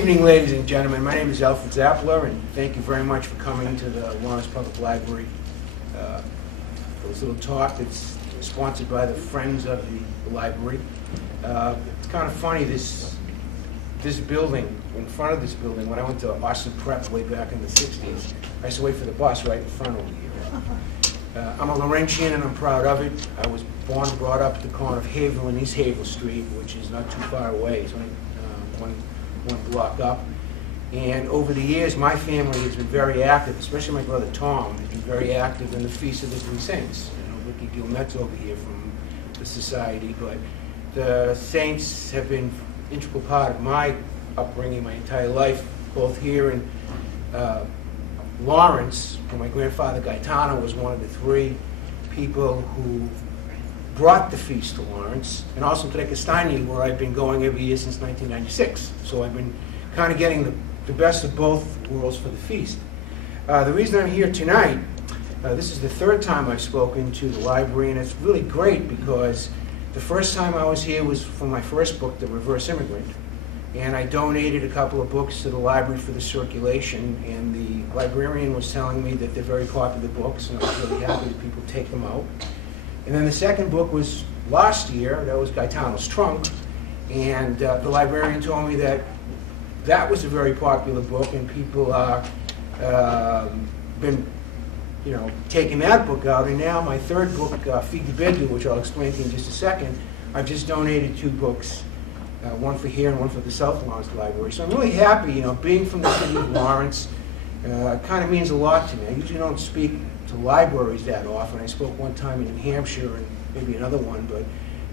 evening, ladies and gentlemen. My name is Alfred Zappala, and thank you very much for coming to the Lawrence Public Library. This little talk that's sponsored by the Friends of the Library. It's kind of funny, this building, in front of this building, when I went to Austin Prep way back in the 60s, I used to wait for the bus right in front over here. I'm a Laurentian and I'm proud of it. I was born and brought up at the corner of Haverhill and East Haverhill Street, which is not too far away. It's only one block up. And over the years, my family has been very active, especially my brother Tom, has been very active in the Feast of the Three Saints. You know, Ricky Gilmet's over here from the society, but the Saints have been an integral part of my upbringing my entire life, both here in Lawrence, where my grandfather Gaetano was one of the three people who brought the feast to Lawrence, and also to Castagni, where I've been going every year since 1996. So I've been kind of getting the best of both worlds for the feast. The reason I'm here tonight, this is the third time I've spoken to the library, and it's really great because the first time I was here was for my first book, The Reverse Immigrant, and I donated a couple of books to the library for the circulation, and the librarian was telling me that they're very popular books, and I was really happy that people take them out. And then the second book was last year, that was Gaetano's Trunk, and the librarian told me that that was a very popular book, and people are been, you know, taking that book out. And now my third book, Figghiu, Beddu, which I'll explain to you in just a second, I've just donated 2 books, one for here and one for the South Lawrence Library. So I'm really happy, you know, being from the city of Lawrence, kind of means a lot to me. I usually don't speak to libraries that often. I spoke one time in New Hampshire and maybe another one, but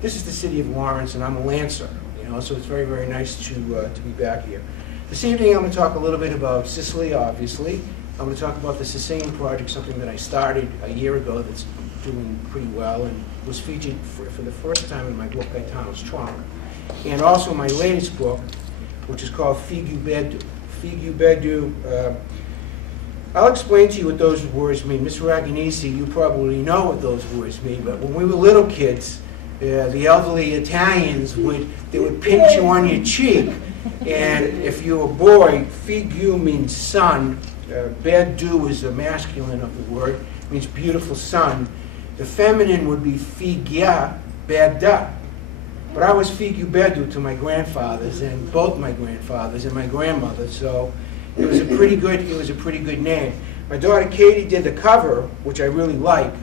this is the city of Lawrence, and I'm a Lancer, you know, so it's very, very nice to be back here. This evening I'm going to talk a little bit about Sicily, obviously. I'm going to talk about the Sicilian Project, something that I started a year ago that's doing pretty well and was featured for the first time in my book, Gaetano's Trunk, and also my latest book, which is called Figghiu, Beddu. Figghiu, Beddu. I'll explain to you what those words mean. Mr. Raganisi, you probably know what those words mean, but when we were little kids, the elderly Italians would pinch you on your cheek, and if you're a boy, Figghiu means son, Beddu is the masculine of the word, means beautiful son. The feminine would be Figghiu, Bedda. But I was Figghiu Beddu to my grandfathers, and both my grandfathers and my grandmother, so it was a pretty good name. My daughter Katie did the cover, which I really like.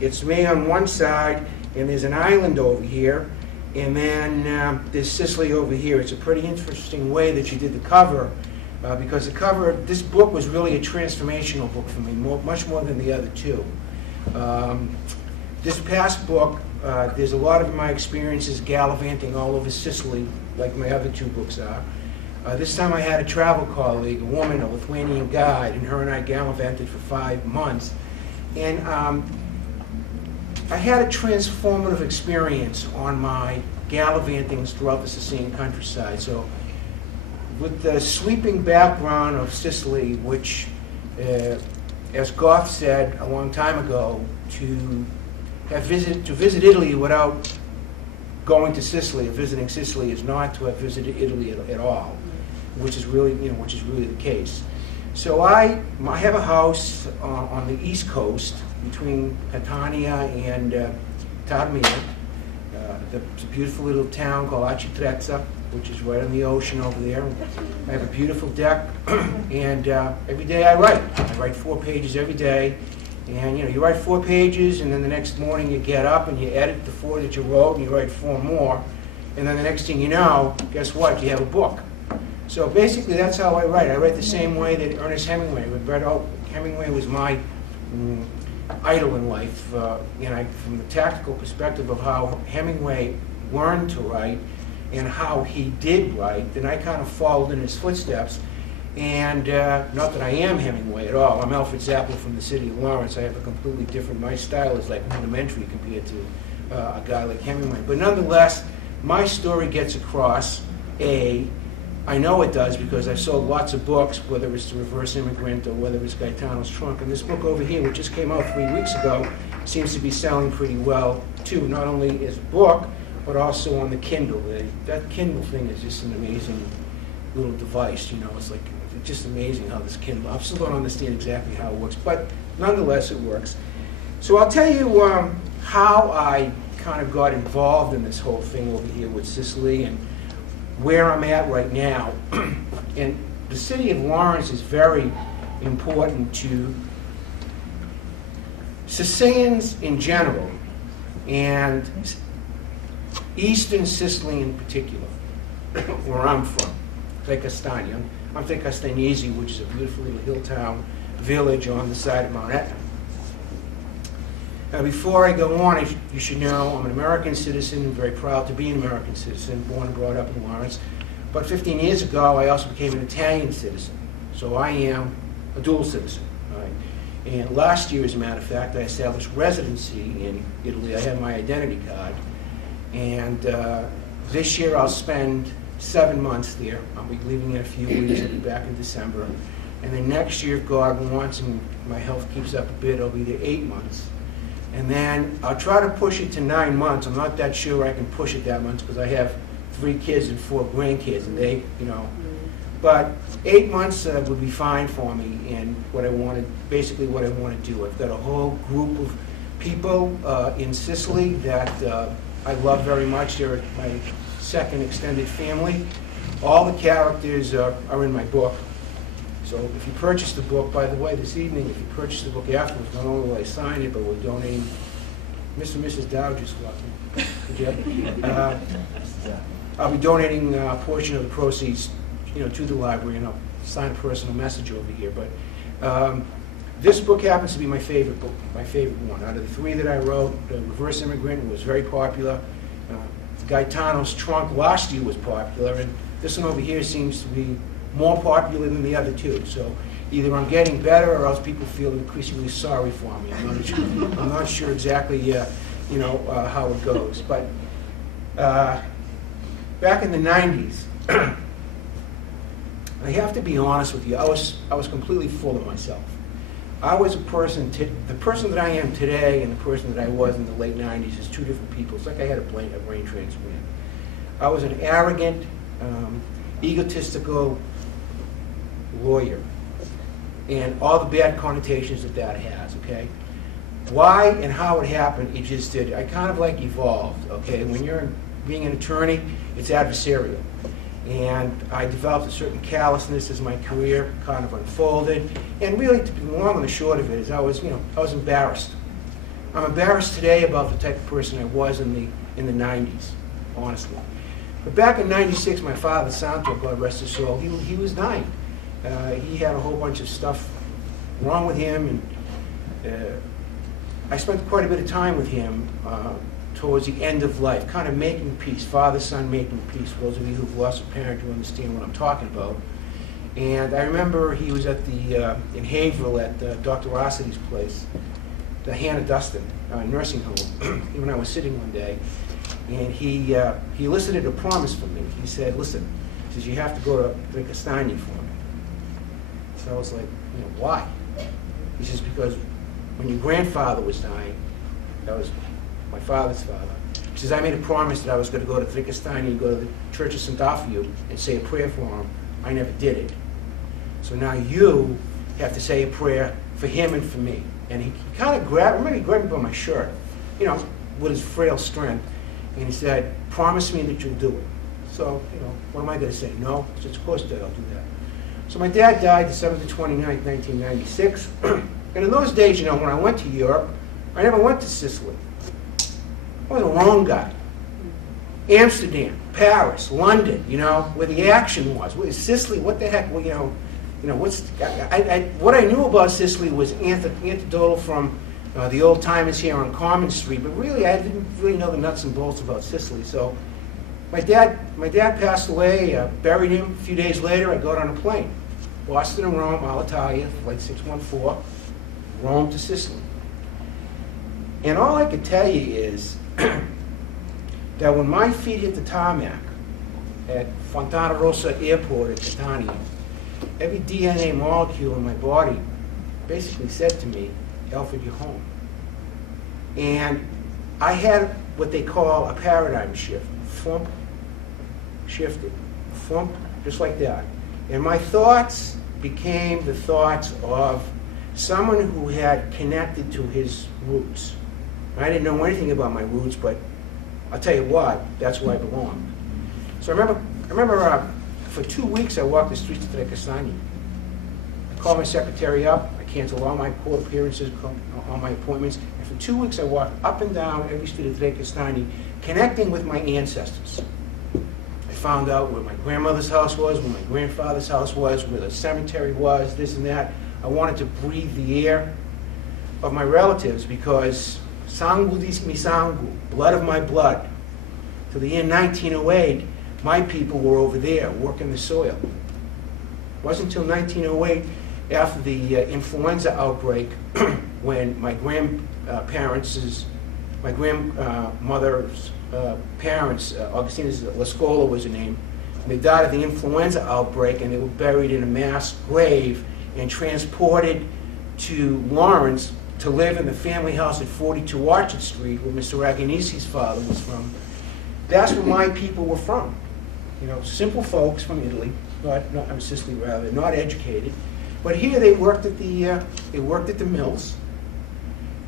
It's me on one side, and there's an island over here, and then there's Sicily over here. It's a pretty interesting way that she did the cover, because the cover, this book was really a transformational book for me, much more than the other two. This past book, there's a lot of my experiences gallivanting all over Sicily, like my other 2 books are. This time I had a travel colleague, a woman, a Lithuanian guide, and her and I gallivanted for 5 months. And I had a transformative experience on my gallivantings throughout the Sicilian countryside. So with the sweeping background of Sicily, which, as Goethe said a long time ago, to visit Italy without going to Sicily or visiting Sicily is not to have visited Italy at all, which is really, the case. So I have a house on the East Coast between Catania and Taormina. It's a beautiful little town called Arcitrezza, which is right on the ocean over there. I have a beautiful deck, and every day I write. I write 4 pages every day. And you write 4 pages, and then the next morning you get up and you edit the 4 that you wrote, and you write 4 more. And then the next thing you know, guess what? You have a book. So basically, that's how I write. I write the same way that Ernest Hemingway would write. Hemingway was my idol in life. From the tactical perspective of how Hemingway learned to write and how he did write, then I kind of followed in his footsteps. And not that I am Hemingway at all. I'm Alfred Zappala from the city of Lawrence. I have a completely different, my style is like rudimentary compared to a guy like Hemingway. But nonetheless, my story gets across. I know it does because I've sold lots of books, whether it's The Reverse Immigrant or whether it's Gaetano's Trunk. And this book over here, which just came out 3 weeks ago, seems to be selling pretty well too, not only as a book, but also on the Kindle. That Kindle thing is just an amazing little device, it's like, it's just amazing how this can, I still don't understand exactly how it works, but nonetheless it works. So I'll tell you how I kind of got involved in this whole thing over here with Sicily and where I'm at right now. And the city of Lawrence is very important to Sicilians in general, and Eastern Sicily in particular, where I'm from, Figghiu. I'm Figghiu, which is a beautiful little hill town village on the side of Mount Etna. Now, before I go on, you should know I'm an American citizen and very proud to be an American citizen, born and brought up in Lawrence. But 15 years ago, I also became an Italian citizen, so I am a dual citizen. Right? And last year, as a matter of fact, I established residency in Italy. I have my identity card. And this year, I'll spend 7 months there. I'll be leaving in a few weeks. I'll be back in December. And then next year, if God wants and my health keeps up a bit, I'll be there 8 months. And then I'll try to push it to 9 months. I'm not that sure I can push it that much because I have 3 kids and 4 grandkids, and they, But 8 months would be fine for me, and basically what I want to do. I've got a whole group of people in Sicily that I love very much. They're my second extended family. All the characters are in my book. So if you purchase the book, by the way, this evening, if you purchase the book afterwards, not only will I sign it, but we're donating. Mr. and Mrs. Dow just walked in. I'll be donating a portion of the proceeds, to the library, and I'll sign a personal message over here. But this book happens to be my favorite book, my favorite one. Out of the 3 that I wrote, The Reverse Immigrant was very popular. Gaetano's Trunk last year was popular, and this one over here seems to be more popular than the other 2. So either I'm getting better, or else people feel increasingly sorry for me. I'm not sure exactly, how it goes. But back in the 90s, I have to be honest with you, I was completely full of myself. I was a person, the person that I am today and the person that I was in the late 90s is 2 different people. It's like I had a brain transplant. I was an arrogant, egotistical lawyer, and all the bad connotations that has, okay? Why and how it happened, it just did. I kind of like evolved, okay? When you're being an attorney, it's adversarial. And I developed a certain callousness as my career kind of unfolded. And really, the long and the short of it is I was embarrassed. I'm embarrassed today about the type of person I was in the 90s, honestly. But back in 96, my father, Santo, God rest his soul, he was dying. He had a whole bunch of stuff wrong with him, and I spent quite a bit of time with him towards the end of life, kind of making peace, father-son making peace. For those of you who've lost a parent, you understand what I'm talking about. And I remember he was at in Haverhill at Dr. Rossity's place, the Hannah Dustin nursing home, when I was sitting one day, and he elicited a promise from me. He said, listen, he says, you have to go to Figghiu for me. So I was like, why? He says, because when your grandfather was dying, that was my father's father. He says, I made a promise that I was going to go to Figghiu and go to the Church of St. Alfred and say a prayer for him. I never did it. So now you have to say a prayer for him and for me. And he kind of grabbed me by my shirt, with his frail strength. And he said, promise me that you'll do it. So, what am I going to say? No? He said, of course, Dad, I'll do that. So my dad died December 29th, 1996. And in those days, when I went to Europe, I never went to Sicily. I was a wrong guy. Amsterdam, Paris, London, where the action was. Sicily, what the heck? Well, what I knew about Sicily was anecdotal from the old timers here on Common Street, but really I didn't really know the nuts and bolts about Sicily. So my dad passed away, buried him. A few days later, I got on a plane. Boston and Rome, Alitalia, flight 614, Rome to Sicily. And all I could tell you is that when my feet hit the tarmac at Fontana Rossa Airport at Catania, every DNA molecule in my body basically said to me, Alfred, you're home. And I had what they call a paradigm shift. Thump, shifted. Thump, just like that. And my thoughts became the thoughts of someone who had connected to his roots. I didn't know anything about my roots, but I'll tell you what, that's where I belong. So I remember for 2 weeks I walked the streets of Rekastani. I called my secretary up, I canceled all my court appearances, all my appointments, and for 2 weeks I walked up and down every street of Rekastani, connecting with my ancestors. I found out where my grandmother's house was, where my grandfather's house was, where the cemetery was, this and that. I wanted to breathe the air of my relatives because sangu dis mi sangu, blood of my blood. To the year 1908, my people were over there working the soil. It wasn't until 1908, after the influenza outbreak, when my grandmother's parents, Augustina Lascola was her name, they died of the influenza outbreak, and they were buried in a mass grave and transported to Lawrence to live in the family house at 42 Orchard Street, where Mr. Raganisi's father was from. That's where my people were from. You know, simple folks from Italy, Sicily rather, not educated. But here they worked at the mills,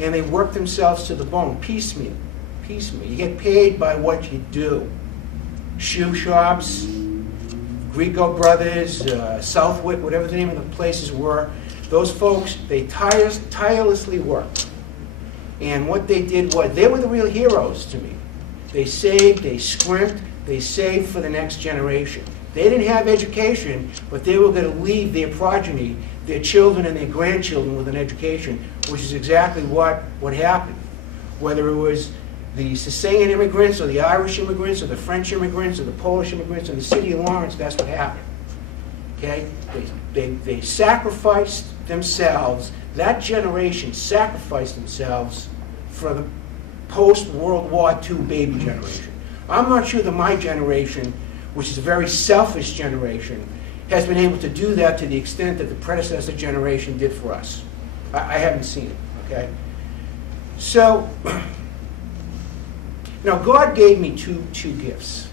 and they worked themselves to the bone, piecemeal. You get paid by what you do. Shoe shops, Greco Brothers, Southwick, whatever the name of the places were, those folks, they tirelessly worked. And what they did was, they were the real heroes to me. They saved, they scrimped, they saved for the next generation. They didn't have education, but they were going to leave their progeny, their children and their grandchildren with an education, which is exactly what happened. Whether it was the Sicilian immigrants or the Irish immigrants or the French immigrants or the Polish immigrants in the city of Lawrence, that's what happened. Okay? They sacrificed themselves, that generation sacrificed themselves for the post-World War II baby generation. I'm not sure that my generation, which is a very selfish generation, has been able to do that to the extent that the predecessor generation did for us. I haven't seen it, okay? So, now God gave me two gifts.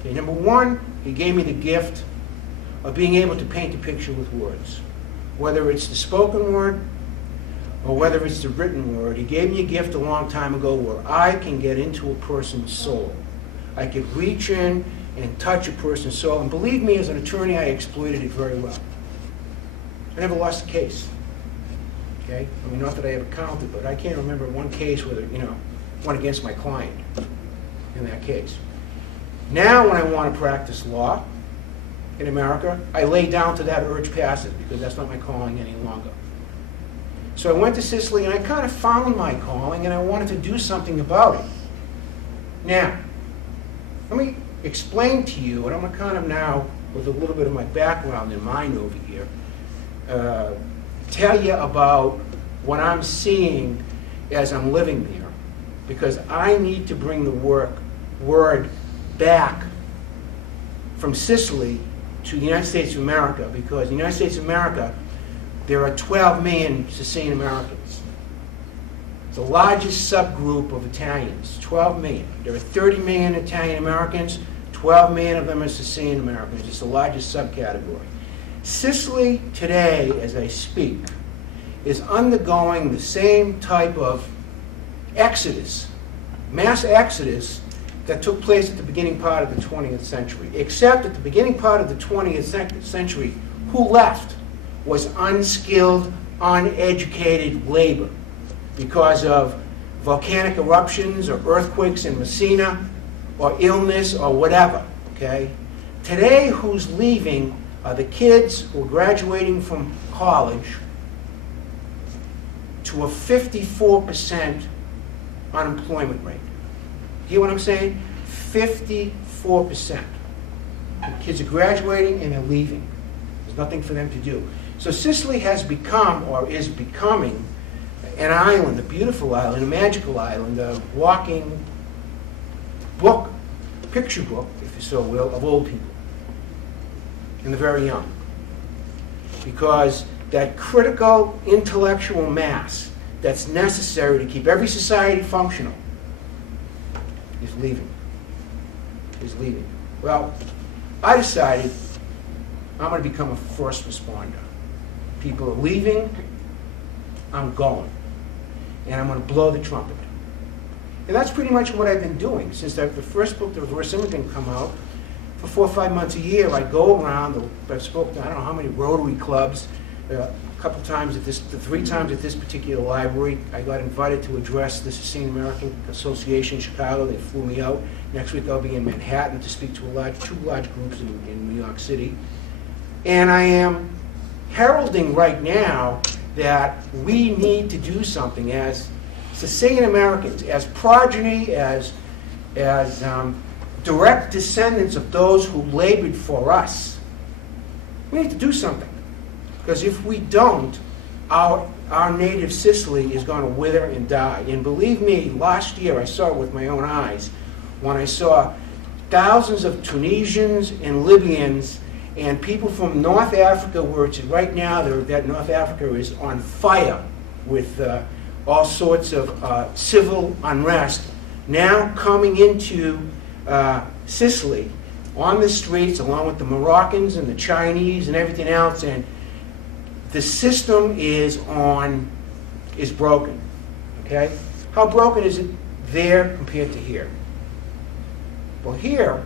Okay, number one, He gave me the gift of being able to paint a picture with words. Whether it's the spoken word or whether it's the written word, He gave me a gift a long time ago where I can get into a person's soul. I could reach in and touch a person's soul. And believe me, as an attorney, I exploited it very well. I never lost a case. Okay? I mean, not that I ever counted, but I can't remember one case where, went against my client in that case. Now, when I want to practice law in America, I lay down to that urge passive because that's not my calling any longer. So I went to Sicily and I kind of found my calling and I wanted to do something about it. Now, let me explain to you, and I'm going to kind of now, with a little bit of my background in mind over here, tell you about what I'm seeing as I'm living there, because I need to bring the word back from Sicily to the United States of America, because in the United States of America, there are 12 million Sicilian Americans. It's the largest subgroup of Italians, 12 million. There are 30 million Italian Americans, 12 million of them are Sicilian Americans. It's the largest subcategory. Sicily today, as I speak, is undergoing the same type of exodus, mass exodus, that took place at the beginning part of the 20th century. Except at the beginning part of the 20th century, who left was unskilled, uneducated labor because of volcanic eruptions or earthquakes in Messina or illness or whatever, okay? Today, who's leaving are the kids who are graduating from college to a 54% unemployment rate. Hear what I'm saying? 54%. The kids are graduating and they're leaving. There's nothing for them to do. So Sicily has become, or is becoming, an island, a beautiful island, a magical island, a walking book, picture book, if you so will, of old people and the very young. Because that critical intellectual mass that's necessary to keep every society functional is leaving. Well, I decided I'm going to become a first responder. People are leaving, I'm going. And I'm going to blow the trumpet. And that's pretty much what I've been doing. Since the first book, The Reverse Immigrant, come out, for 4 or 5 months a year, I go around, I've spoken to I don't know how many Rotary clubs, a couple times at this, 3 times at this particular library. I got invited to address the Sicilian American Association in Chicago. They flew me out. Next week I'll be in Manhattan to speak to two large groups in New York City. And I am heralding right now that we need to do something as Sicilian Americans, as progeny, as direct descendants of those who labored for us. We need to do something. Because if we don't, our native Sicily is going to wither and die. And believe me, last year I saw it with my own eyes when I saw thousands of Tunisians and Libyans and people from North Africa, where it's right now that North Africa is on fire with all sorts of civil unrest, now coming into Sicily on the streets along with the Moroccans and the Chinese and everything else, and the system is broken. Okay? How broken is it there compared to here? Well, here,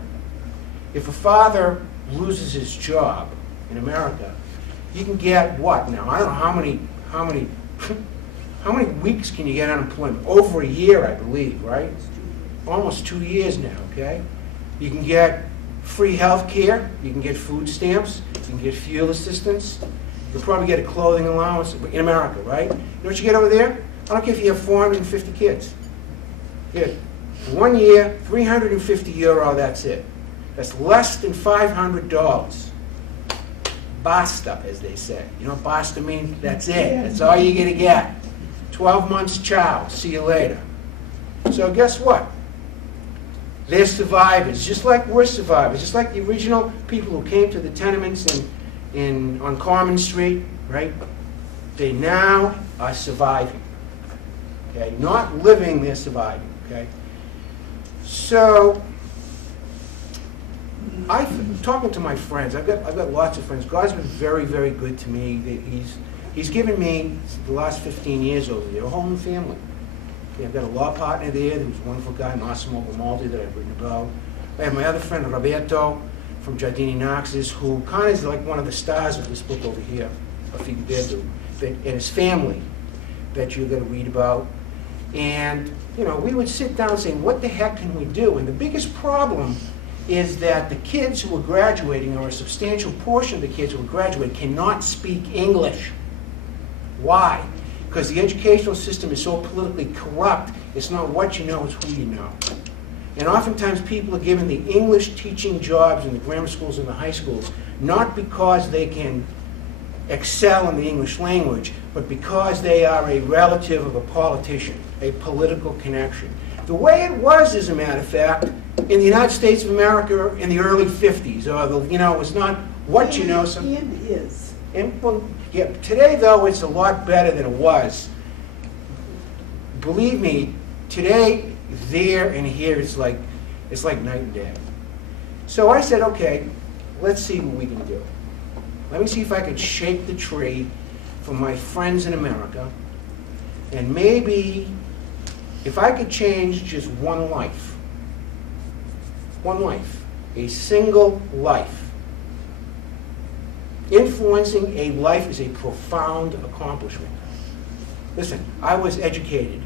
if a father loses his job in America, you can get what now? I don't know how many weeks can you get unemployment? Over a year, I believe, right? Almost 2 years now, okay? You can get free health care, you can get food stamps, you can get fuel assistance, you'll probably get a clothing allowance in America, right? You know what you get over there? I don't care if you have 450 kids. You get 1 year, €350, that's it. That's less than $500. Basta, as they say. You know what basta means? That's it. That's all you're going to get. 12 months, ciao. See you later. So guess what? They're survivors, just like we're survivors, just like the original people who came to the tenements on Carmen Street, right? They now are surviving. Okay? Not living, they're surviving. Okay? So, I'm talking to my friends. I've got lots of friends. God's been very, very good to me. He's given me, the last 15 years over there, a whole new family. Okay, I've got a law partner there who's a wonderful guy, Massimo Grimaldi, that I've written about. I have my other friend, Roberto, from Giardini Knox's, who kind of is like one of the stars of this book over here, of Figghiu Beddu, and his family that you're going to read about. And, you know, we would sit down saying, what the heck can we do? And the biggest problem is that the kids who are graduating, or a substantial portion of the kids who are graduating, cannot speak English. Why? Because the educational system is so politically corrupt, it's not what you know, it's who you know. And oftentimes people are given the English teaching jobs in the grammar schools and the high schools, not because they can excel in the English language, but because they are a relative of a politician, a political connection. The way it was, as a matter of fact, in the United States of America in the early 50s, or it was not what you know. It is. And, well, yeah, today, though, it's a lot better than it was. Believe me, today, there and here, it's like night and day. So I said, okay, let's see what we can do. Let me see if I can shake the tree for my friends in America, and maybe if I could change just one life, a single life. Influencing a life is a profound accomplishment. Listen, I was educated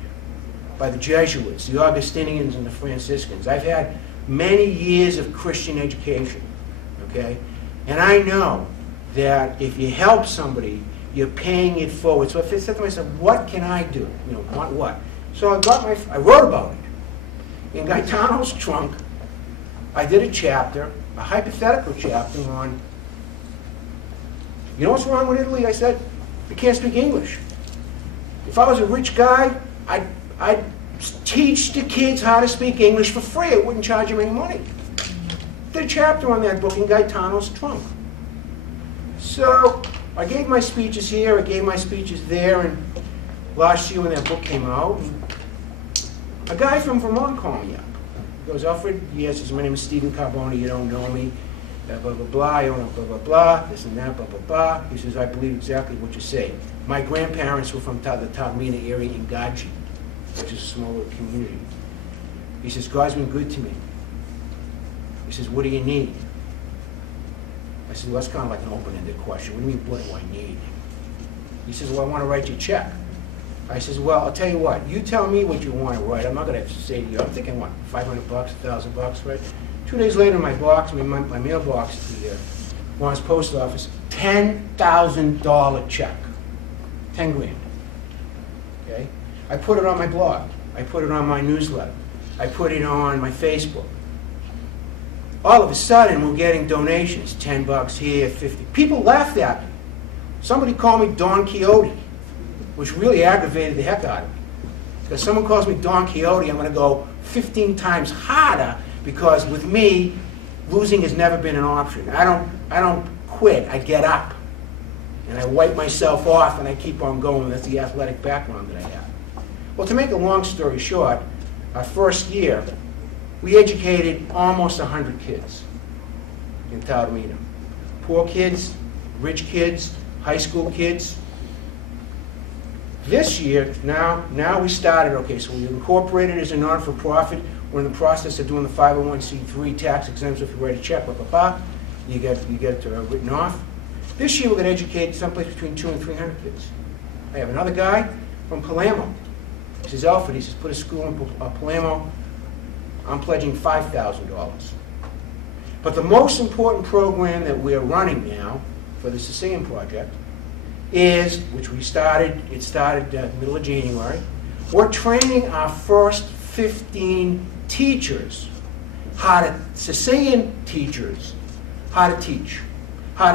by the Jesuits, the Augustinians, and the Franciscans. I've had many years of Christian education, okay? And I know that if you help somebody, you're paying it forward. So if I said to myself, what can I do? You know, what? So I wrote about it. In Gaetano's trunk, I did a chapter, a hypothetical chapter on, you know what's wrong with Italy? I said, they can't speak English. If I was a rich guy, I'd teach the kids how to speak English for free. I wouldn't charge them any money. Did a chapter on that book in Gaetano's trunk. So I gave my speeches here, I gave my speeches there, and last year when that book came out, a guy from Vermont called me up. He goes, Alfred, yes, my name is Stephen Carbone, you don't know me. blah, blah, blah, I own a blah, blah, blah, this and that, blah, blah, blah. He says, I believe exactly what you say. My grandparents were from the Taormina area in Gaji, which is a small little community. He says, God's been good to me. He says, what do you need? I said, well, that's kind of like an open-ended question. What do you mean, what do I need? He says, well, I want to write you a check. I says, well, I'll tell you what. You tell me what you want to write. I'm not going to say to you, I'm thinking, what, $500, $1,000, right? 2 days later, my box, my mailbox at the Lawrence Post Office, $10,000 check. 10 grand. Okay? I put it on my blog. I put it on my newsletter. I put it on my Facebook. All of a sudden, we're getting donations, $10 here, 50. People laughed at me. Somebody called me Don Quixote, which really aggravated the heck out of me. Because someone calls me Don Quixote, I'm going to go 15 times harder, because with me, losing has never been an option. I don't quit. I get up, and I wipe myself off, and I keep on going. That's the athletic background that I have. Well, to make a long story short, our first year, we educated almost 100 kids in Taormina. Poor kids, rich kids, high school kids. This year, now we started, okay, so we incorporated as a non-for-profit. We're in the process of doing the 501c3 tax exempt. If you write a check, blah, blah, blah, you get it written off. This year, we're going to educate someplace between 200 and 300 kids. I have another guy from Palermo. He says, Alfred, he says, put a school in Palermo. I'm pledging $5,000. But the most important program that we're running now for the Sicilian project is, which it started middle of January, we're training our first 15 teachers, Sicilian teachers, how to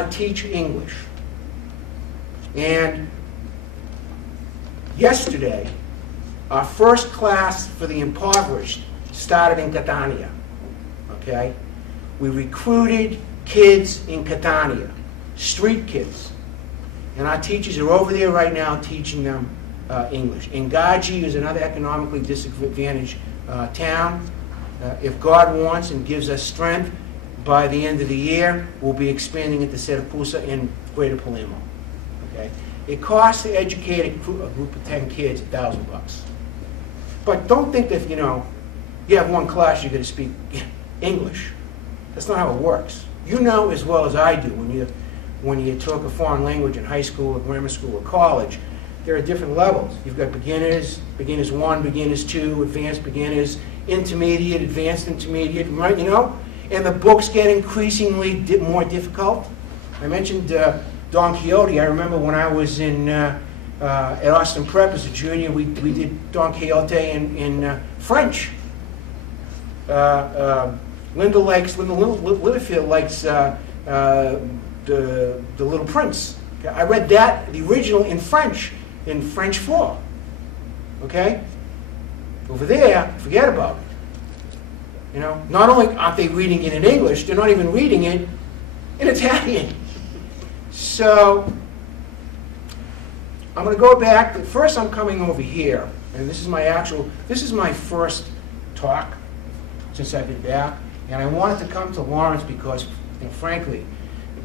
teach English. And yesterday, our first class for the impoverished started in Catania, okay? We recruited kids in Catania, street kids. And our teachers are over there right now teaching them English. Ngaji is another economically disadvantaged town. If God wants and gives us strength, by the end of the year, we'll be expanding into Siracusa and Greater Palermo. Okay? It costs to educate a group of 10 kids $1,000. But don't think that, you have one class, you're going to speak English. That's not how it works. You know as well as I do when you talk a foreign language in high school or grammar school or college, there are different levels. You've got beginners, beginners 1, beginners 2, advanced beginners, intermediate, advanced intermediate, right? And the books get increasingly more difficult. I mentioned Don Quixote. I remember when I was at Austin Prep as a junior, we did Don Quixote in French. Linda Littlefield likes the Little Prince. I read that, the original, in French 4. Okay? Over there, forget about it. Not only aren't they reading it in English, they're not even reading it in Italian. So, I'm going to go back. First, I'm coming over here, and this is my first talk since I've been back. And I wanted to come to Lawrence because, frankly,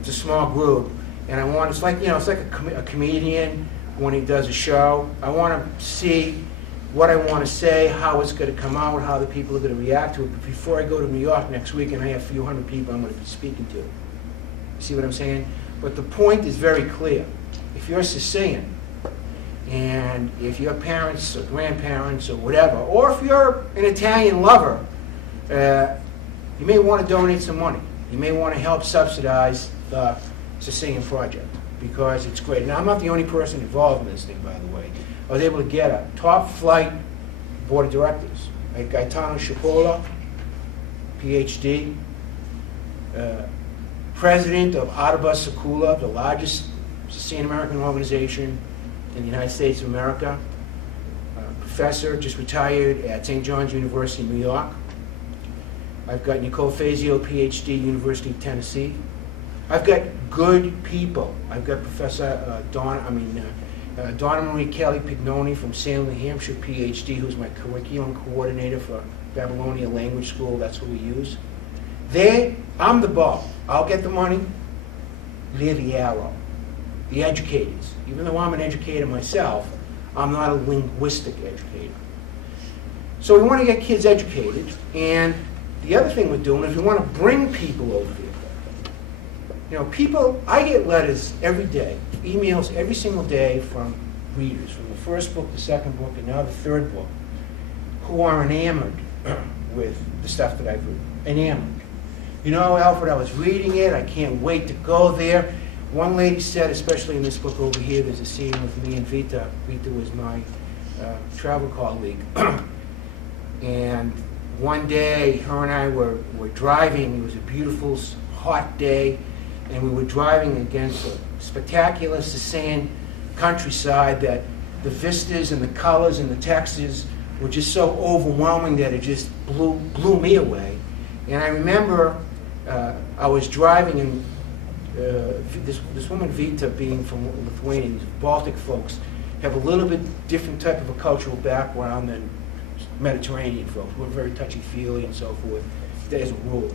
it's a small group, and it's like a comedian when he does a show. I want to see what I want to say, how it's going to come out, how the people are going to react to it. But before I go to New York next week and I have a few hundred people I'm going to be speaking to. See what I'm saying? But the point is very clear. If you're Sicilian, and if your parents or grandparents or whatever, or if you're an Italian lover, you may want to donate some money. You may want to help subsidize the Sicilian project because it's great. Now, I'm not the only person involved in this thing, by the way. I was able to get a top-flight board of directors, like Gaetano Zappala, PhD, president of Audubus Secula, the largest Sicilian American organization in the United States of America, professor, just retired at St. John's University in New York. I've got Nicole Fazio, PhD, University of Tennessee. I've got good people. I've got Professor Donna Marie Kelly Pignoni from Salem, New Hampshire, PhD, who's my curriculum coordinator for Babylonian Language School. That's what we use. I'm the ball. I'll get the money. They're the arrow. The educators. Even though I'm an educator myself, I'm not a linguistic educator. So we want to get kids educated, and the other thing we're doing is we want to bring people over here. You know, people, I get letters every day, emails every single day from readers, from the first book, the second book, and now the third book, who are enamored with the stuff that I've written. Enamored. You know, Alfred, I was reading it, I can't wait to go there. One lady said, especially in this book over here, there's a scene with me and Vita. Vita was my travel colleague. And one day, her and I were driving. It was a beautiful, hot day, and we were driving against a spectacular Sicilian countryside that the vistas and the colors and the textures were just so overwhelming that it just blew me away. And I remember I was driving, and this woman Vita, being from Lithuania, these Baltic folks have a little bit different type of a cultural background than Mediterranean folks. We're very touchy-feely and so forth, as a rule.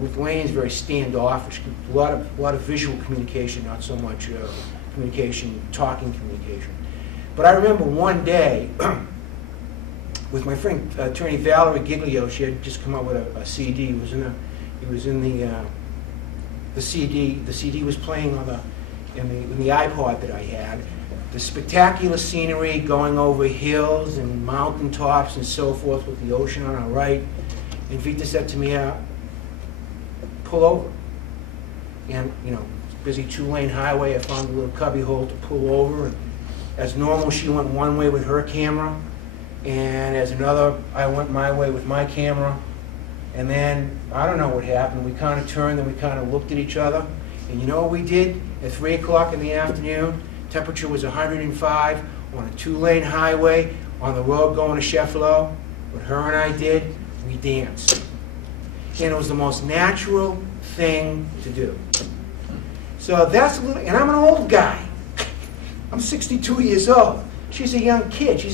Lithuanians very standoffish, a lot of visual communication, not so much talking communication. But I remember one day with my friend attorney Valerie Giglio. She had just come out with a CD. It was in the CD. The CD was playing in the iPod that I had. The spectacular scenery going over hills and mountaintops and so forth with the ocean on our right. And Vita said to me, pull over. And, you know, busy two-lane highway, I found a little cubby hole to pull over. And as normal, she went one way with her camera. And as another, I went my way with my camera. And then, I don't know what happened. We kind of turned and we kind of looked at each other. And you know what we did? At 3 o'clock in the afternoon, temperature was 105 on a two-lane highway on the road going to Sheffalo. What her and I did, we danced. And it was the most natural thing to do. So that's a little, and I'm an old guy. I'm 62 years old. She's a young kid.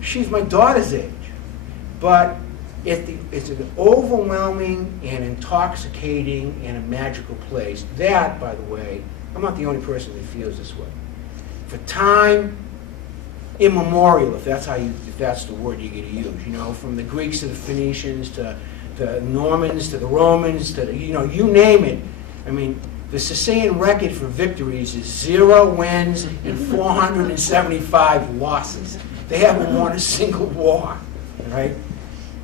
She's my daughter's age. But it's an overwhelming and intoxicating and a magical place. That, by the way, I'm not the only person that feels this way. For time immemorial, if that's the word you're going to use, you know, from the Greeks to the Phoenicians to the Normans to the Romans to the, you know, you name it. I mean, the Sicilian record for victories is 0 wins and 475 losses. They haven't won a single war, right?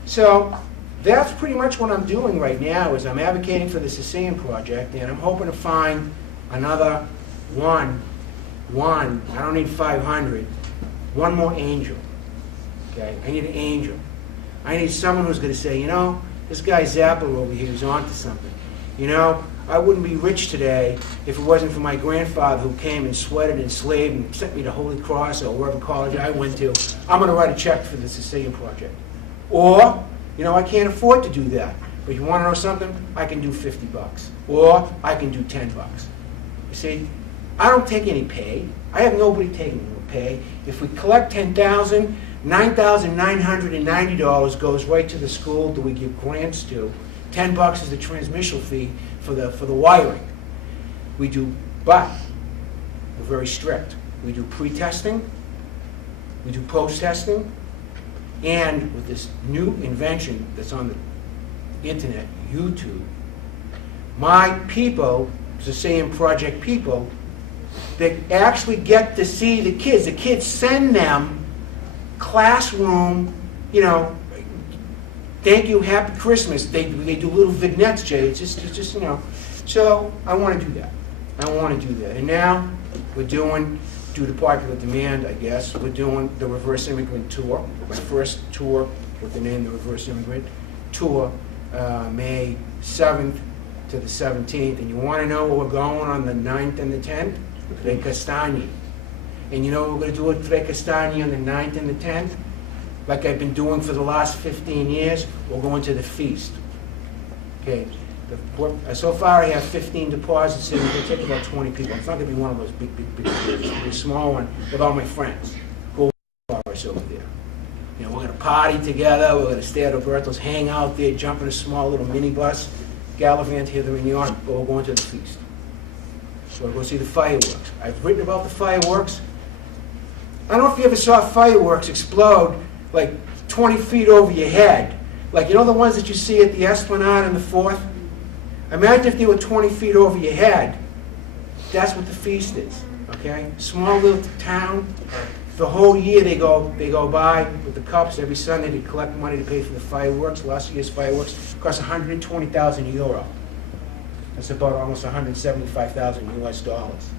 So that's pretty much what I'm doing right now. Is I'm advocating for the Sicilian project, and I'm hoping to find another one. I don't need 500. One more angel. Okay, I need an angel. I need someone who's going to say, you know, this guy Zappala over here is onto something. You know, I wouldn't be rich today if it wasn't for my grandfather who came and sweated and slaved and sent me to Holy Cross or wherever college I went to. I'm going to write a check for the Sicilian project. Or, you know, I can't afford to do that. But you want to know something? I can do $50. Or I can do $10. You see, I don't take any pay. I have nobody taking pay. If we collect $10,000, $9,990 goes right to the school that we give grants to. $10 is the transmission fee for the wiring. We do, but we're very strict. We do pre-testing, we do post-testing, and with this new invention that's on the internet, YouTube, my people, Sicilian Project people, they actually get to see the kids. The kids send them classroom, you know, thank you, happy Christmas. They do little vignettes, Jay. It's just you know. So I want to do that. And now we're doing, due to popular demand, I guess, we're doing the Reverse Immigrant Tour. My first tour with the name The Reverse Immigrant Tour, May 7th to the 17th. And you want to know where we're going on the 9th and the 10th? Tre Castagni. And you know what we're going to do at Tre Castagni on the 9th and the 10th? Like I've been doing for the last 15 years, we're going to the feast. Okay. So far I have 15 deposits in. It's going to take about 20 people. It's not going to be one of those big deals. It's going to be a small one with all my friends who are us over there. You know, we're going to party together, we're going to stay at Roberto's, hang out there, jump in a small little minibus, gallivant hither and yon, but we're going to the feast. So we'll go see the fireworks. I've written about the fireworks. I don't know if you ever saw fireworks explode like 20 feet over your head. Like, you know the ones that you see at the Esplanade and the 4th? Imagine if they were 20 feet over your head. That's what the feast is, okay? Small little town. The whole year they go by with the cups every Sunday to collect money to pay for the fireworks. Last year's fireworks cost 120,000 euro. That's about almost 175,000 US dollars.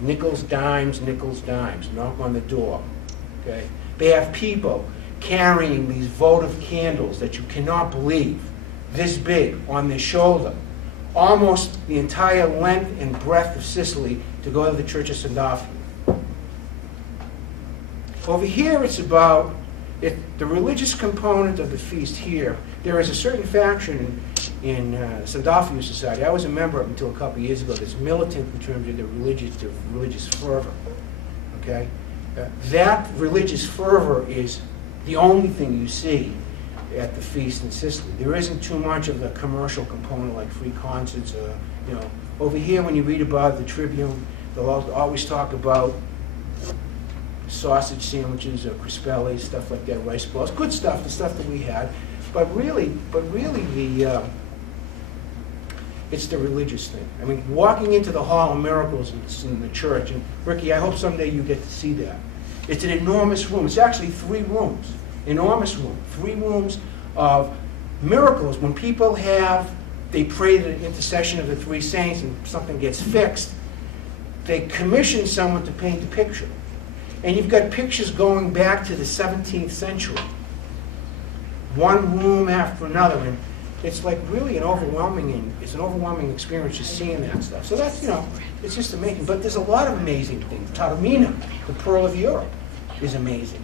Nickels, dimes, knock on the door, okay? They have people carrying these votive candles that you cannot believe, this big, on their shoulder, almost the entire length and breadth of Sicily to go to the Church of Sandafia. Over here it's about the religious component of the feast here. There is a certain faction in Sandafia society. I was a member up until a couple of years ago that's militant in terms of the religious fervor. Okay? That religious fervor is the only thing you see at the feast in Sicily. There isn't too much of the commercial component like free concerts. Over here when you read about the Tribune, they'll always talk about sausage sandwiches or crispelli, stuff like that, rice balls, good stuff, the stuff that we had. But really it's the religious thing. I mean, walking into the Hall of Miracles in the church, and Ricky, I hope someday you get to see that. It's an enormous room. It's actually 3 rooms, enormous room, 3 rooms of miracles. When people they pray the intercession of the 3 saints and something gets fixed, they commission someone to paint a picture. And you've got pictures going back to the 17th century. One room after another, and it's like really an overwhelming experience just seeing that stuff. So that's, it's just amazing. But there's a lot of amazing things. Taormina, the Pearl of Europe, is amazing.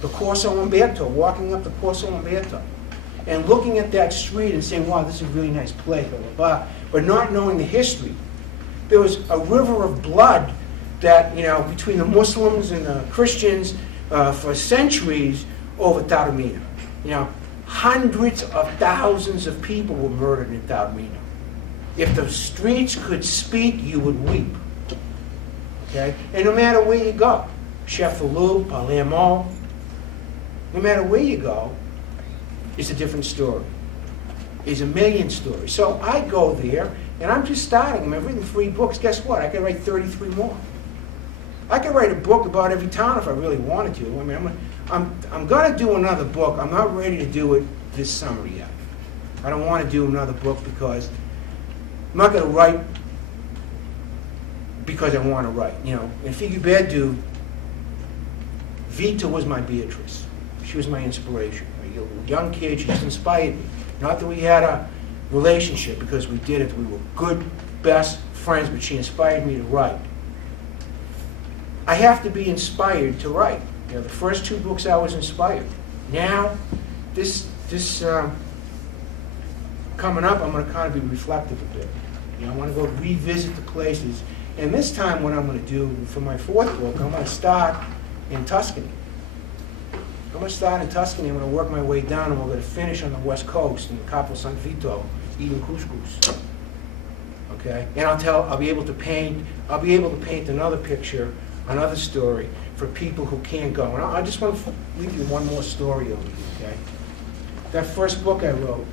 The Corso Umberto, walking up the Corso Umberto, and looking at that street and saying, wow, this is a really nice place, blah, blah, blah, but not knowing the history. There was a river of blood that, between the Muslims and the Christians for centuries over Taormina. Hundreds of thousands of people were murdered in Taormina. If the streets could speak, you would weep. Okay? And no matter where you go, Cefalù, Palermo, no matter where you go, it's a different story. It's a million stories. So I go there, and I'm just starting. I've written 3 books. Guess what? I could write 33 more. I could write a book about every town if I really wanted to. I mean, I'm going to do another book. I'm not ready to do it this summer yet. I don't want to do another book because I'm not going to write because I want to write. In Figghiu Beddu, Vita was my Beatrice. She was my inspiration. A young kid, she just inspired me. Not that we had a relationship because we did it. We were good, best friends, but she inspired me to write. I have to be inspired to write. The first 2 books I was inspired. Now, this coming up, I'm going to kind of be reflective a bit. I want to go revisit the places. And this time what I'm going to do for my 4th book, I'm going to start in Tuscany. I'm going to start in Tuscany, I'm going to work my way down, and we're going to finish on the west coast in Capo San Vito, eating couscous. Okay? And I'll be able to paint another picture, another story for people who can't go. And I just want to leave you one more story over here, okay? That first book I wrote,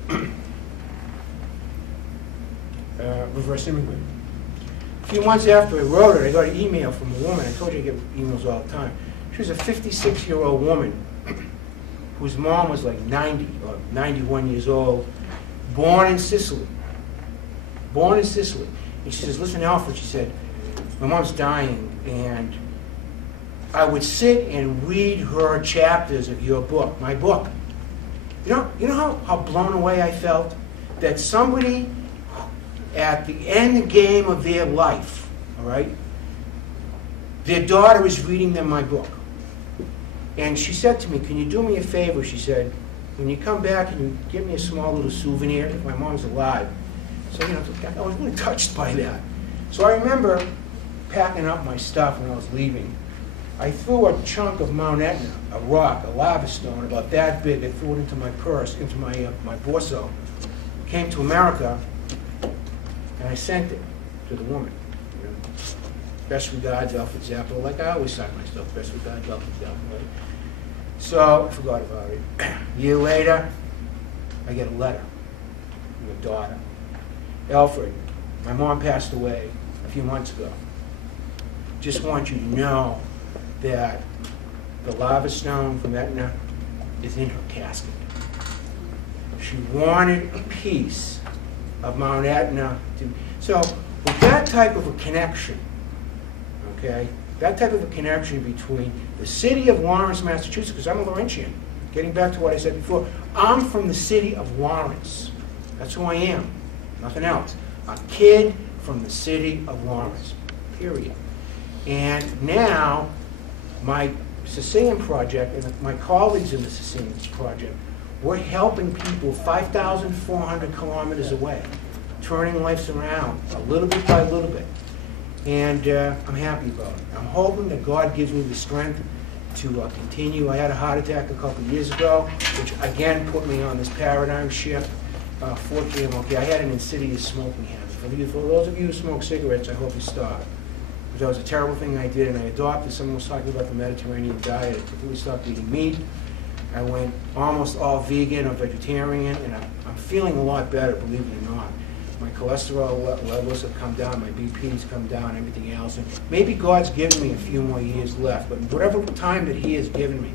Reverse Immigrant. A few months after I wrote it, I got an email from a woman. I told you I get emails all the time. She was a 56-year-old woman whose mom was like 90 or 91 years old, born in Sicily. Born in Sicily. And she says, listen, Alfred, she said, my mom's dying, and I would sit and read her chapters of your book, my book. You know how blown away I felt? That somebody at the end game of their life, all right, their daughter is reading them my book. And she said to me, can you do me a favor? She said, when you come back, can you give me a small little souvenir if my mom's alive? So, I was really touched by that. So I remember packing up my stuff when I was leaving. I threw a chunk of Mount Etna, a rock, a lava stone about that big. I threw it into my purse, into my Borso. Came to America, and I sent it to the woman. You know, best regards, Alfred Zappala. Like I always sign my stuff. Best regards, Alfred Zappala. Right? So I forgot about it. A year later, I get a letter from a daughter. Alfred, my mom passed away a few months ago. Just want you to know that the lava stone from Etna is in her casket. She wanted a piece of Mount Etna. So with that type of a connection, okay, that type of a connection between the city of Lawrence, Massachusetts, because I'm a Laurentian, getting back to what I said before, I'm from the city of Lawrence. That's who I am, nothing else. A kid from the city of Lawrence, period. And now, my Sicilian project and my colleagues in the Sicilian project, we're helping people 5,400 kilometers away, turning lives around a little bit by little bit. And I'm happy about it. I'm hoping that God gives me the strength to continue. I had a heart attack a couple of years ago, which again put me on this paradigm shift. Fortunately, I'm okay. I had an insidious smoking habit. For those of you who smoke cigarettes, I hope you stop. That was a terrible thing I did, and I adopted. Someone was talking about the Mediterranean diet. I completely stopped eating meat. I went almost all vegan or vegetarian, and I'm feeling a lot better, believe it or not. My cholesterol levels have come down, my BP's come down, everything else. And maybe God's given me a few more years left, but whatever time that He has given me,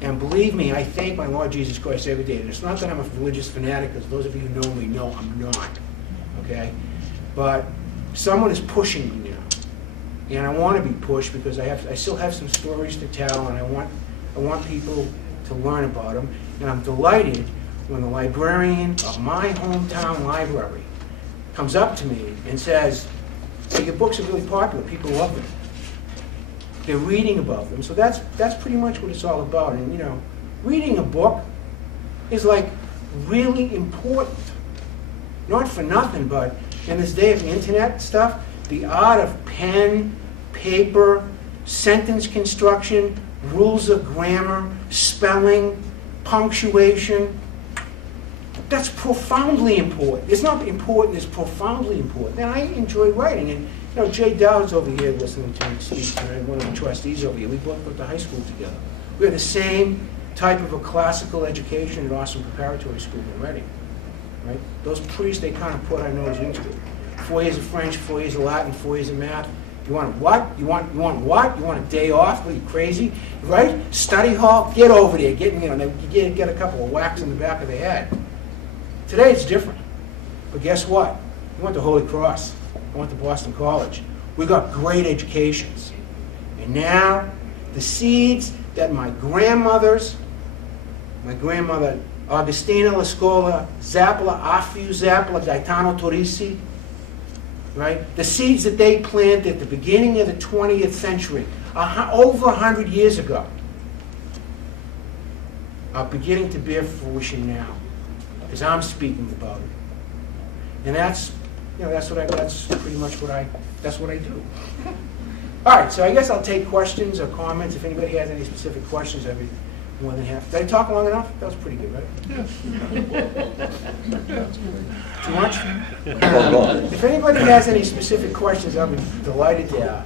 and believe me, I thank my Lord Jesus Christ every day. And it's not that I'm a religious fanatic, because those of you who know me know I'm not, okay? But someone is pushing me now. And I want to be pushed because I still have some stories to tell, and I want people to learn about them. And I'm delighted when the librarian of my hometown library comes up to me and says, hey, your books are really popular, people love them. They're reading about them. So that's pretty much what it's all about. And you know, reading a book is like really important. Not for nothing, but in this day of the internet stuff, the art of pen, paper, sentence construction, rules of grammar, spelling, punctuation, that's profoundly important. It's not important, it's profoundly important. And I enjoy writing. And you know, Jay Dowd's over here listening to me speak tonight, one of the trustees over here. We both went to high school together. We had the same type of a classical education at Austin Preparatory School in Reading. Right? Those priests, they kind of put our nose into it. 4 years of French, 4 years of Latin, 4 years of math. You want what? You want what? You want a day off? What are you, crazy? Right? Study hall? Get over there. You get a couple of whacks in the back of the head. Today it's different. But guess what? You went to Holy Cross. I went to Boston College. We got great educations. And now, the seeds that my grandmother, Augustina Lascola, Zappala, Figghiu Zappala, Gaetano Torrisi, right? The seeds that they planted at the beginning of the 20th century, over 100 years ago, are beginning to bear fruition now, as I'm speaking about it. And that's pretty much what I do. All right, so I guess I'll take questions or comments. If anybody has any specific questions, I'd be more than happy. Did I talk long enough? That was pretty good, right? Yeah. Too much? If anybody has any specific questions, I'll be delighted to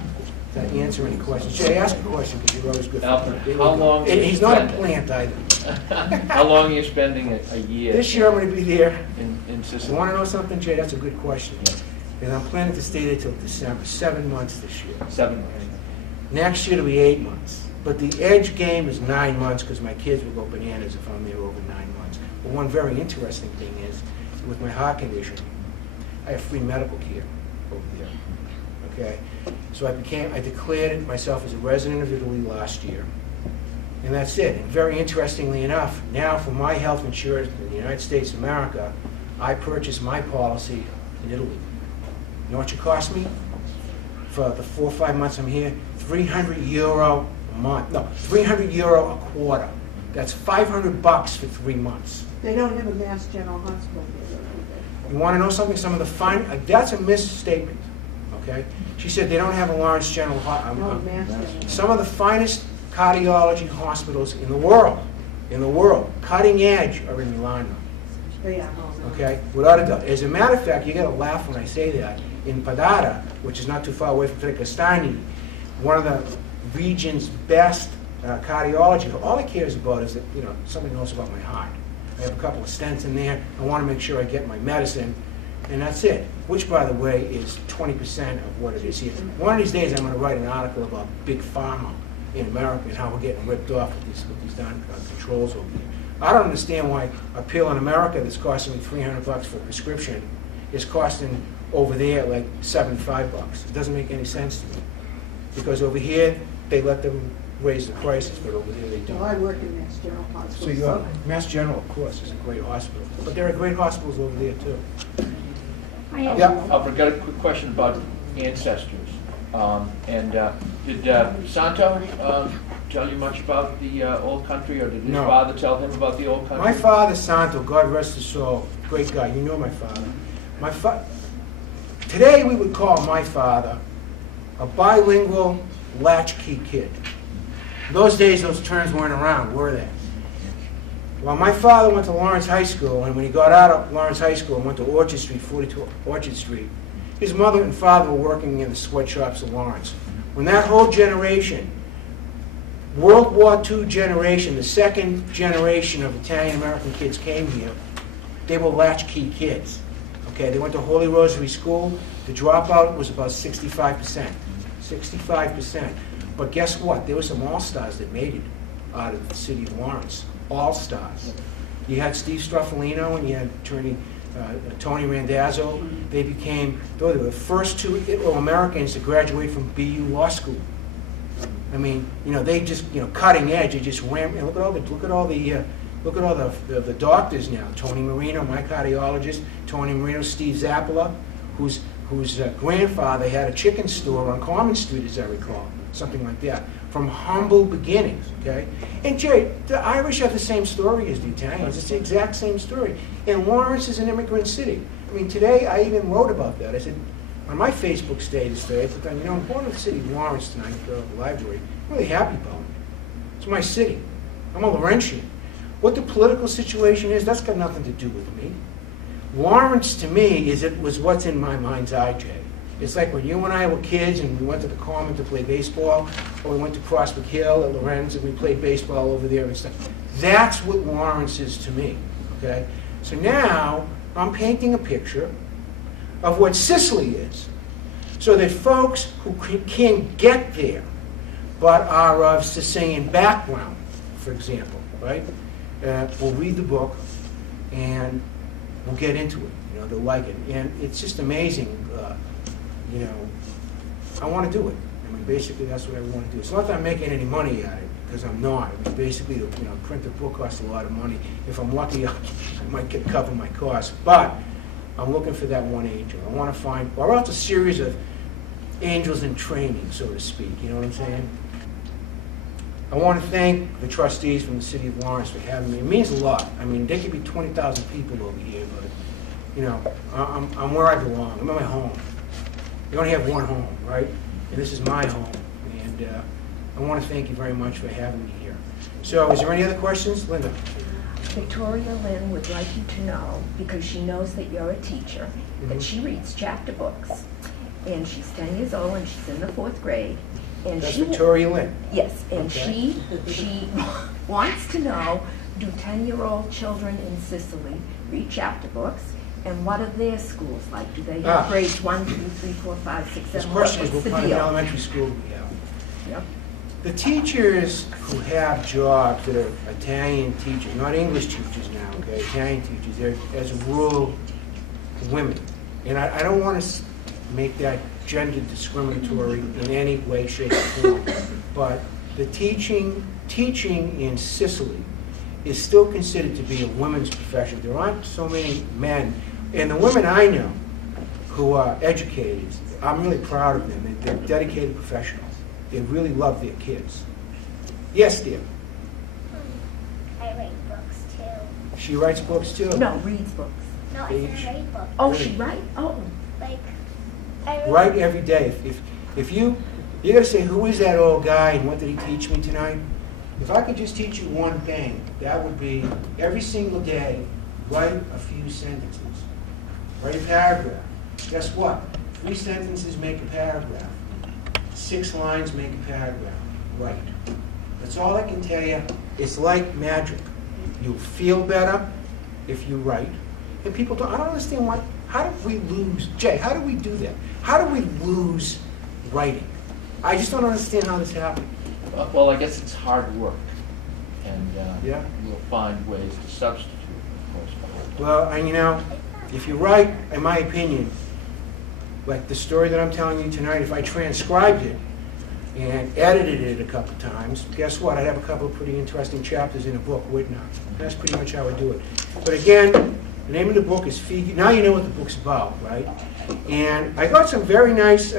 answer any questions. Jay, ask a question because you're always good. Alfred, how long? He's not a plant either. How long are you spending a year? This year I'm going to be there. In Sicily. You want to know something, Jay? That's a good question. Yeah. And I'm planning to stay there till December. 7 months this year. 7 months. Next year it'll be 8 months. But the edge game is 9 months because my kids will go bananas if I'm there over 9 months. But one very interesting thing is, with my heart condition, I have free medical care over there. Okay? So I declared myself as a resident of Italy last year. And that's it. And very interestingly enough, now for my health insurance in the United States of America, I purchased my policy in Italy. You know what it cost me? For the 4 or 5 months I'm here, €300 a month. No, €300 a quarter. That's $500 for 3 months. They don't have a Mass General Hospital. You want to know something? Some of the fine, that's a misstatement, okay? She said they don't have a Lawrence General No, Hospital. Mass General. Some of the finest cardiology hospitals in the world, cutting edge, are in Milano, They are. okay? Without a doubt. As a matter of fact, you're gonna laugh when I say that. In Padara, which is not too far away from Figghiu, one of the region's best cardiology, all it cares about is that, somebody knows about my heart. I have a couple of stents in there. I want to make sure I get my medicine, and that's it. Which, by the way, is 20% of what it is here. One of these days, I'm going to write an article about big pharma in America and how we're getting ripped off with these darn controls over there. I don't understand why a pill in America that's costing me $300 for a prescription is costing over there like $75. It doesn't make any sense to me. Because over here, they let them raise the prices, but over there they don't. Well, I work in Mass General So Hospital. you have, Mass General, of course, is a great hospital, but there are great hospitals over there too. Yeah. Alfred, got a quick question about ancestors. Did Santo tell you much about the old country, or did his No. father tell him about the old country? My father, Santo, God rest his soul, great guy, you know my father. Today we would call my father a bilingual latchkey kid. In those days, those terms weren't around, were they? Well, my father went to Lawrence High School, and when he got out of Lawrence High School and went to Orchard Street, 42 Orchard Street, his mother and father were working in the sweatshops of Lawrence. When that whole generation, World War II generation, the second generation of Italian-American kids came here, they were latchkey kids. Okay, they went to Holy Rosary School. The dropout was about 65%. 65%. But guess what? There were some all-stars that made it out of the city of Lawrence. All-stars. You had Steve Struffolino and you had attorney Tony Randazzo. They were the first two Italo-Americans to graduate from BU Law School. I mean, they just, cutting edge. They just ran. And look at all the doctors now. Tony Marino, my cardiologist. Tony Marino, Steve Zappala, whose grandfather had a chicken store on Common Street, as I recall, something like that. From humble beginnings, okay? And Jerry, the Irish have the same story as the Italians. It's the exact same story. And Lawrence is an immigrant city. I mean, today I even wrote about that. I said, on my Facebook status today, I said, I'm going to the city of Lawrence tonight to go to the library. I'm really happy about it. It's my city. I'm a Laurentian. What the political situation is, that's got nothing to do with me. Lawrence, to me, was what's in my mind's eye, Jay. It's like when you and I were kids and we went to the Common to play baseball, or we went to Prospect Hill at Lorenz and we played baseball over there and stuff. That's what Lawrence is to me, okay? So now I'm painting a picture of what Sicily is, so that folks who can get there but are of Sicilian background, for example, right, will read the book and will get into it. They'll like it. And it's just amazing. I want to do it. I mean, basically, that's what I want to do. It's not that I'm making any money at it, because I'm not. I mean, basically, print a book costs a lot of money. If I'm lucky, I might get cover my costs. But I'm looking for that one angel. I want to find, or else a series of angels in training, so to speak. You know what I'm saying? I want to thank the trustees from the city of Lawrence for having me. It means a lot. I mean, there could be 20,000 people over here, but, I'm where I belong. I'm in my home. You only have one home, right? And this is my home. And I want to thank you very much for having me here. So, is there any other questions? Linda? Victoria Lynn would like you to know, because she knows that you're a teacher, that she reads chapter books. And she's 10 years old and she's in the 4th grade. And That's Victoria Lynn. Yes, and Okay. she wants to know, do 10-year-old children in Sicily read chapter books? And what are their schools like? Do they have grades 1, 2, 3, 4, 5, 6, 7? This question is What's what the kind of deal? elementary school do we have? Yep. The teachers who have jobs that are Italian teachers, not English teachers now, okay, Italian teachers, they're as a rule women. And I don't want to make that gender discriminatory in any way, shape, or form. But the teaching in Sicily is still considered to be a women's profession. There aren't so many men. And the women I know who are educated, I'm really proud of them. They're dedicated professionals. They really love their kids. Yes, dear? I write books too. She writes books too? No, reads books. No, I Age. said write books. Oh, Really? she writes? Oh, Like Write every day. If you're going to say, who is that old guy and what did he teach me tonight? If I could just teach you one thing, that would be every single day, write a few sentences. Write a paragraph. Guess what? 3 sentences make a paragraph. 6 lines make a paragraph. Write. That's all I can tell you. It's like magic. You'll feel better if you write. And people don't, I don't understand why, how do we lose, Jay, how do we do that? How do we lose writing? I just don't understand how this happened. Well, I guess it's hard work, and Yeah. you'll find ways to substitute, of course, for hard work. Well, and you know, if you write, in my opinion, like the story that I'm telling you tonight, if I transcribed it and edited it a couple times, guess what? I'd have a couple of pretty interesting chapters in a book, wouldn't I? That's pretty much how I do it. But again, the name of the book is Figghiu. Now you know what the book's about, right? And I got some very nice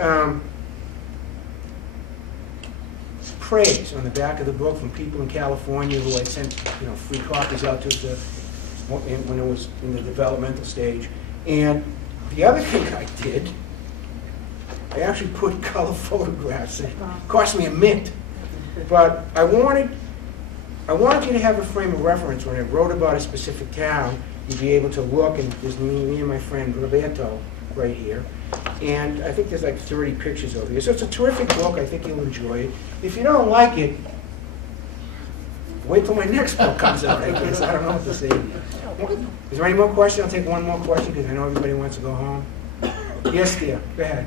praise on the back of the book from people in California who had sent, free copies out to the when it was in the developmental stage. And the other thing I did, I actually put color photographs in. It cost me a mint. But I wanted you to have a frame of reference when I wrote about a specific town. You'd be able to look, and there's me and my friend Roberto right here. And I think there's like 30 pictures over here. So it's a terrific book. I think you'll enjoy it. If you don't like it, wait till my next book comes out. I guess I don't know what to say. Is there any more questions? I'll take one more question because I know everybody wants to go home. Yes, dear. Go ahead.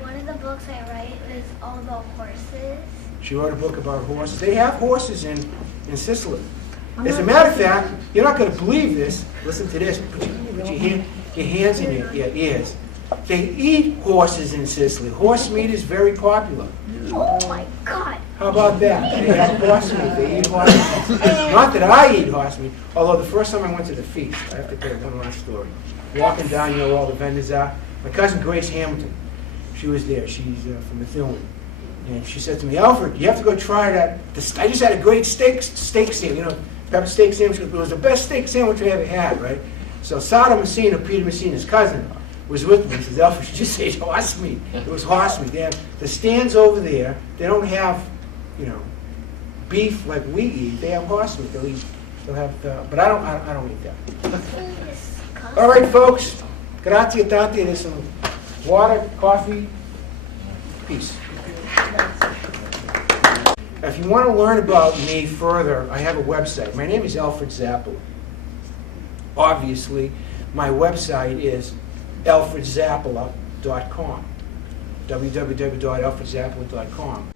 One of the books I write is all about horses. She wrote a book about horses. They have horses in Sicily. As a matter of fact, you're not going to believe this. Listen to this. Put your hands in your ears. They eat horses in Sicily. Horse meat is very popular. Oh my God! How about that? They have horse meat. They eat horse meat. Not that I eat horse meat, although the first time I went to the feast, I have to tell you one last story. Walking down, where all the vendors are. My cousin Grace Hamilton, she was there. She's from Methuen. And she said to me, Alfred, you have to go try that. I just had a great steak sandwich. Pepper steak sandwich. It was the best steak sandwich I ever had, right? So Sada Messina, Peter Messina's cousin, was with me. He says, Alfred, you just ate horse meat. It was horse meat. They have the stands over there. They don't have, beef like we eat. They have horse meat. They'll have, but I don't eat that. All right, folks. Grazie tante. There's some water, coffee, peace. If you want to learn about me further, I have a website. My name is Alfred Zappala. Obviously, my website is alfredzappala.com, www.alfredzappala.com.